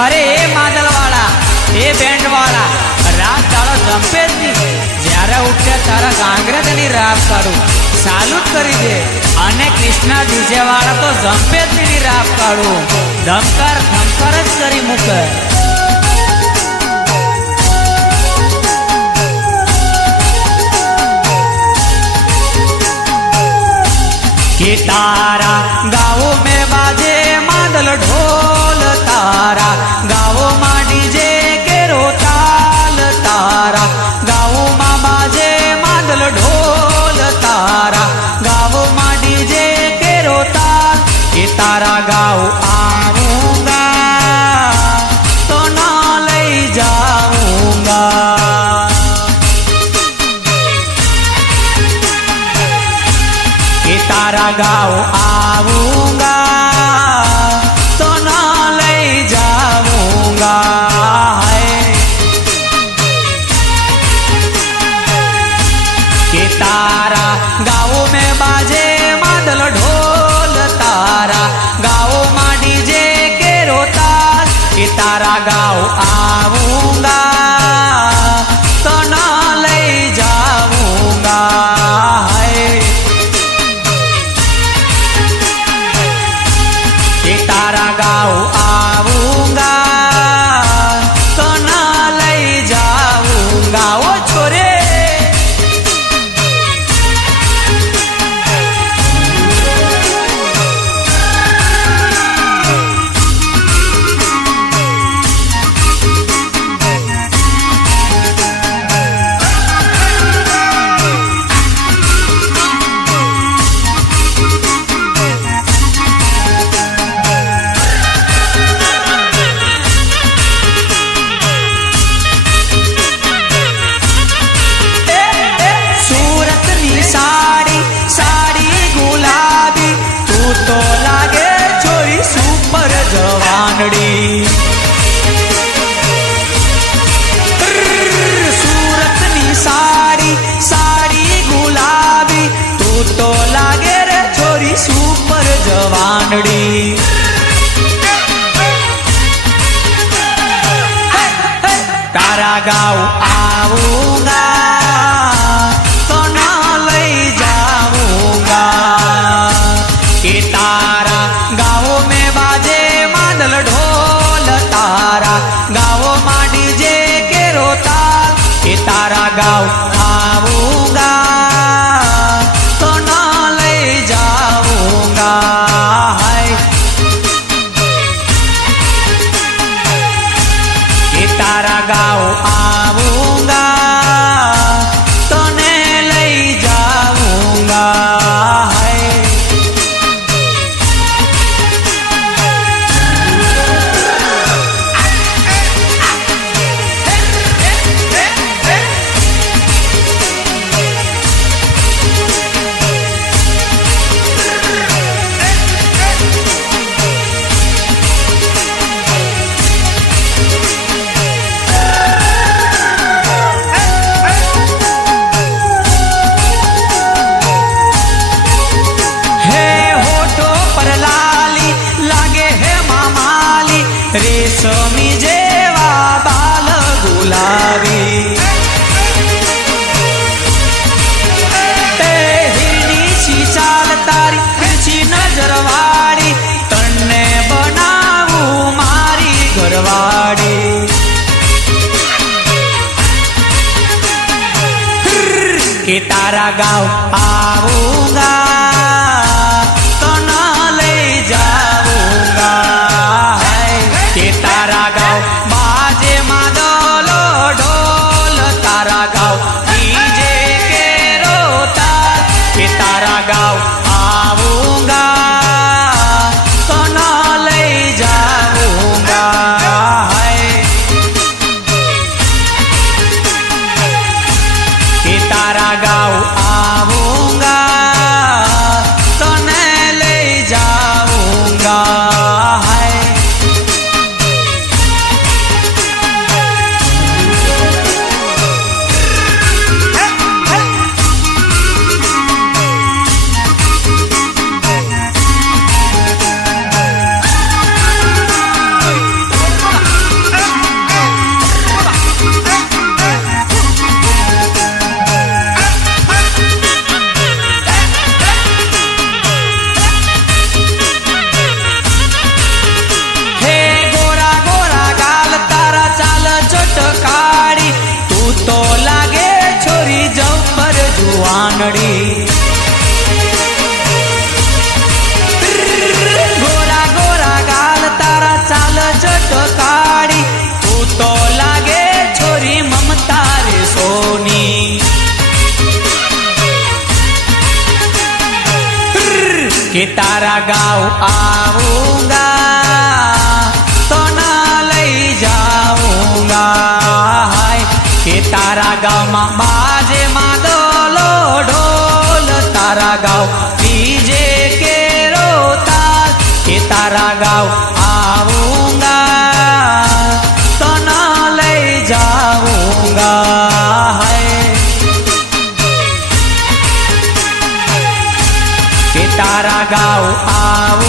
अरे ए मादल वाला ए बैंड वाला रात दाड़ो जंपे ज नहीं ज्यारे उठे तारा गांगरे तेनी रात काढू चालू ज करी दे अने कृष्णा डीजे वाला तो जंपे ज नहीं रात काढू धमकर ज करी मूके कि तारा गाँव में बाजे मादल ढोल तारा गाँव में डीजे केरो ताल तारा गाँव में बाजे मादल ढोल तारा गाँव में डीजे केरो ताल कि तारा गाँव आऊंगा तो ना ले जाऊंगा तारा गाँव आऊंगा तो ना ले जाऊंगा कि तारा गाँव में बाजे मादल ढोल तारा गाँव में डीजे केरो ताल कि तारा गाँव आऊंगा तो ना ले जाऊंगा तारा गाँव आऊंगा तो ना ले जाऊंगा ओ छोरे तो लागे छोरी सुपर जवानड़ी सूरत नी साड़ी साड़ी गुलाबी तू तो लागे रे छोरी सुपर जवानड़ी तारा गाँव आऊंगा तो ना ले जाऊंगा कि तारा गाँव में बाजे मादल ढोल तारा गाँव में डीजे केरो ताल कि तारा गाँव आऊंगा तो ना ले जाऊंगा कि तारा गाँव आऊंगा तो ने ले जाऊंगा रेशमी जेवा बाल गुलाबी हिरनी सी चाल तारी तिरछी नजर वाड़ी तन्ने बनावू मारी घरवाड़ी कि तारा गाँव आऊंगा तो ना ले जाऊंगा कि तारा गाँव बाजे मादलो ढोल तारा गाँव डीजे केरो ताल कि तारा गाँव आऊंगा तो ना ले जाऊंगा कि तारा गाँव आऊंगा બાવનડી ગોરા ગોરા ગાલ તારા ચાલ ચટકાડી તું તો લાગે છોરી મમતા રે સોની કે તારા ગાँव આવુંગા તો ના લઈ જાઉંગા હાય કે તારા ગાँवમાં બાજે માદલો ઢોલ તારા ગાँव ડીજે કે રોતા કે તારા ગાँव આવુંગા તો ના લઈ જાઉંગા હાય કે તારા ગાँव આવ